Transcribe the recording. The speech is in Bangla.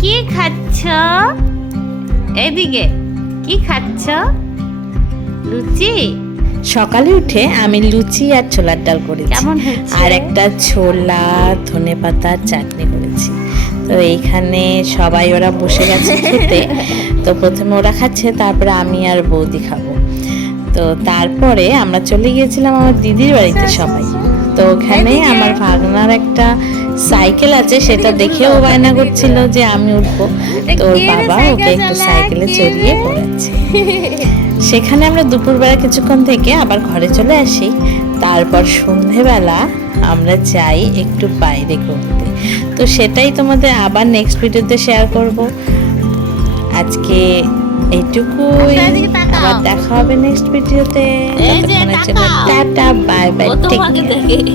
কি খাচ্ছ? এদিকে কি খাচ্ছ? লুচি। সকালে উঠে আমি লুচি আর ছোলার ডাল করেছি, কেমন হয়েছে? আর একটা ছোলা ধনেপাতার চাটনি করেছি। তো এইখানে সবাই ওরা বসে গেছে খেতে। তো প্রথমে ওরা খাচ্ছে, তারপরে আমি আর বৌদি খাবো। তো তারপরে আমরা চলে গিয়েছিলাম আমার দিদির বাড়িতে সবাই। তো ওখানে আমার ভাগনার একটা সাইকেল আছে, সেটা দেখেও বায়না করছিল যে আমি উঠবো। তো ওর বাবা ওকে একটু সাইকেলে চড়িয়ে পড়াচ্ছে। সেখানে আমরা দুপুরবেলা কিছুক্ষণ থেকে আবার ঘরে চলে আসি। তারপর সন্ধেবেলা আমরা যাই একটু বাইরে ঘুরতে। তো সেটাই তোমাদের আবার নেক্সট ভিডিওতে শেয়ার করব। আজকে এইটুকুই, আবার দেখা হবে নেক্সট ভিডিওতে। এই যে ততক্ষণের জন্য টাটা। টাটা, বাই বাই, ও টেক তোমাকে কেয়ার। দেখে